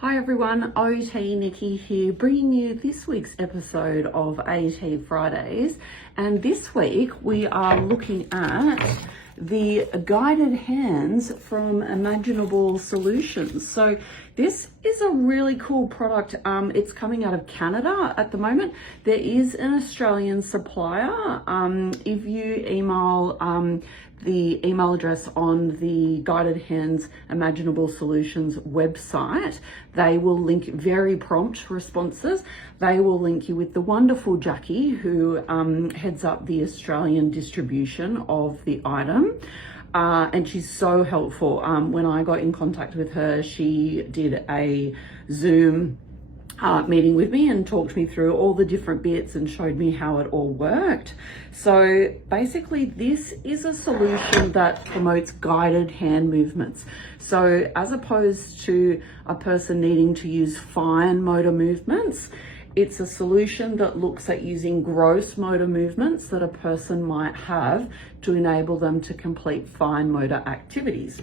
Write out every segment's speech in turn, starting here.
Hi everyone, OT Nikki here, bringing you this week's episode of AT Fridays. And this week we are looking at the guided hands from ImaginAble Solutions. So this is a really cool product. It's coming out of Canada at the moment. There is an Australian supplier. If you email the email address on the Guided Hands ImaginAble Solutions website, they will link very prompt responses. They will link you with the wonderful Jackie, who heads up the Australian distribution of the item. And she's so helpful. When I got in contact with her, she did a Zoom meeting with me and talked me through all the different bits and showed me how it all worked. So basically this is a solution that promotes guided hand movements. So as opposed to a person needing to use fine motor movements, it's a solution that looks at using gross motor movements that a person might have to enable them to complete fine motor activities.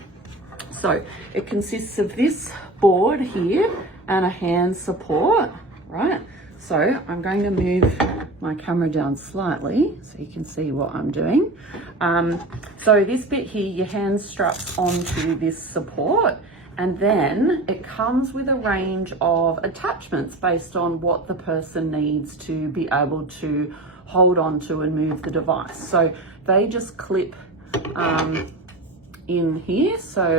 So it consists of this board here and a hand support, right? So I'm going to move my camera down slightly so you can see what I'm doing. So this bit here, your hand straps onto this support, and then it comes with a range of attachments based on what the person needs to be able to hold on to and move the device. So they just clip in here. So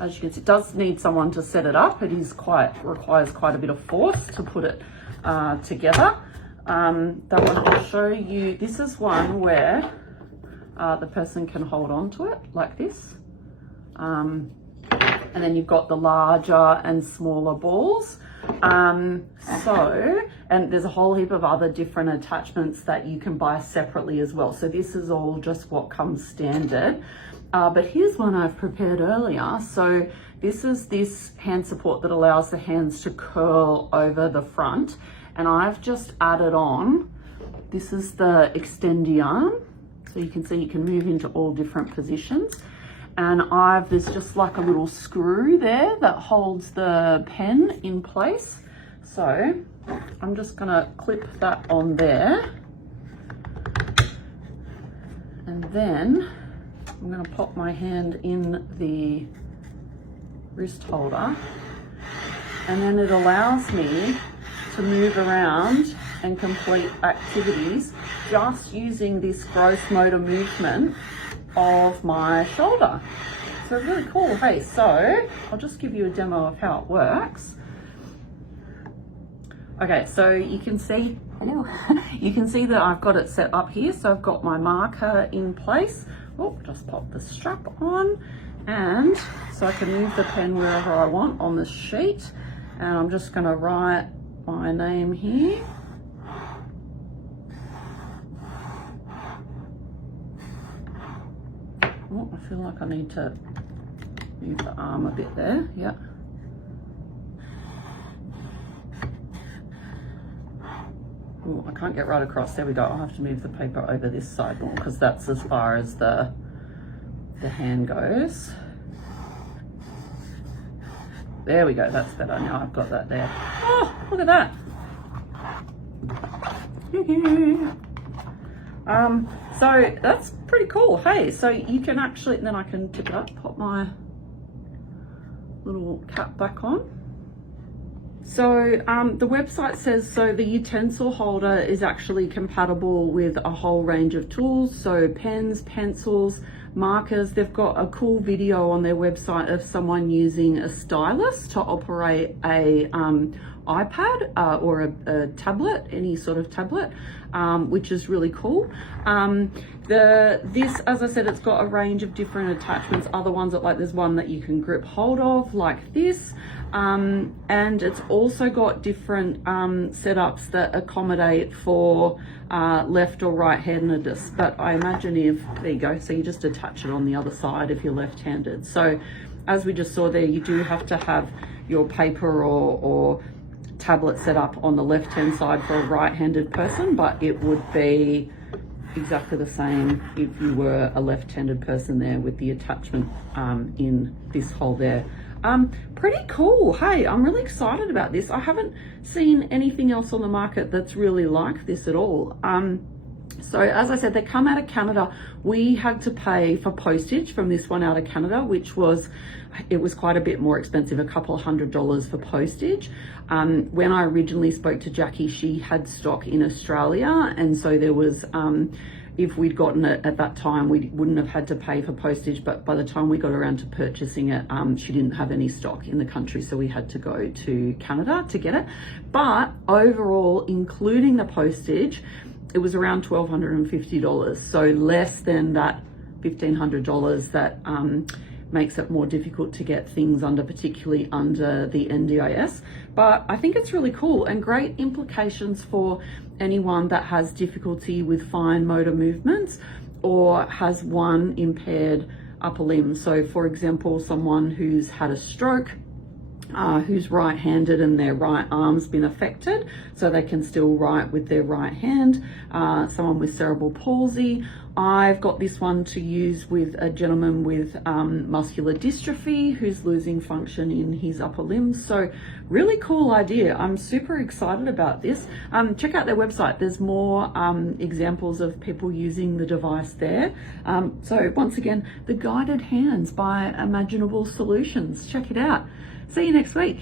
as you can see, it does need someone to set it up. It requires quite a bit of force to put it together. That one will show you, this is one where the person can hold on to it like this. And then you've got the larger and smaller balls. And there's a whole heap of other different attachments that you can buy separately as well. So this is all just what comes standard. But here's one I've prepared earlier. So this is this hand support that allows the hands to curl over the front. And I've just added on, this is the extendy arm. So you can see you can move into all different positions. And there's just like a little screw there that holds the pen in place. So I'm just gonna clip that on there. And then I'm gonna pop my hand in the wrist holder, and then it allows me to move around and complete activities just using this gross motor movement of my shoulder. So really cool. Hey, so I'll just give you a demo of how it works. Okay, so you can see, hello, you can see that I've got it set up here. So I've got my marker in place. Oh, just pop the strap on, and so I can move the pen wherever I want on this sheet. And I'm just gonna write my name here. Oh, I feel like I need to move the arm a bit there. Yeah. Oh, I can't get right across. There we go. I'll have to move the paper over this side more because that's as far as the hand goes. There we go. That's better. Now I've got that there. Oh, look at that. So that's pretty cool. Hey, so you can actually, and then I can tip it up, pop my little cap back on. So the website says, so the utensil holder is actually compatible with a whole range of tools. So pens, pencils, markers. They've got a cool video on their website of someone using a stylus to operate a iPad or a tablet, any sort of tablet, which is really cool. This, as I said, it's got a range of different attachments. Other ones that, like, there's one that you can grip hold of like this. And it's also got different setups that accommodate for left or right-handedness. But I imagine there you go. So you just attach it on the other side if you're left-handed. So as we just saw there, you do have to have your paper or tablet set up on the left-hand side for a right-handed person, but it would be exactly the same if you were a left-handed person there with the attachment in this hole there. Pretty cool. Hey, I'm really excited about this. I haven't seen anything else on the market that's really like this at all. So as I said, they come out of Canada. We had to pay for postage from this one out of Canada, which was, it was quite a bit more expensive, a couple of $100 for postage. When I originally spoke to Jackie, she had stock in Australia. And so there was, if we'd gotten it at that time, we wouldn't have had to pay for postage. But by the time we got around to purchasing it, she didn't have any stock in the country. So we had to go to Canada to get it. But overall, including the postage, it was around $1,250, so less than that $1,500 that makes it more difficult to get things under, particularly under the NDIS. But I think it's really cool and great implications for anyone that has difficulty with fine motor movements or has one impaired upper limb. So for example, someone who's had a stroke, who's right-handed and their right arm's been affected, so they can still write with their right hand. Someone with cerebral palsy. I've got this one to use with a gentleman with muscular dystrophy who's losing function in his upper limbs. So really cool idea. I'm super excited about this. Check out their website. There's more examples of people using the device there. So once again, the Guided Hands by ImaginAble Solutions. Check it out. See you next week.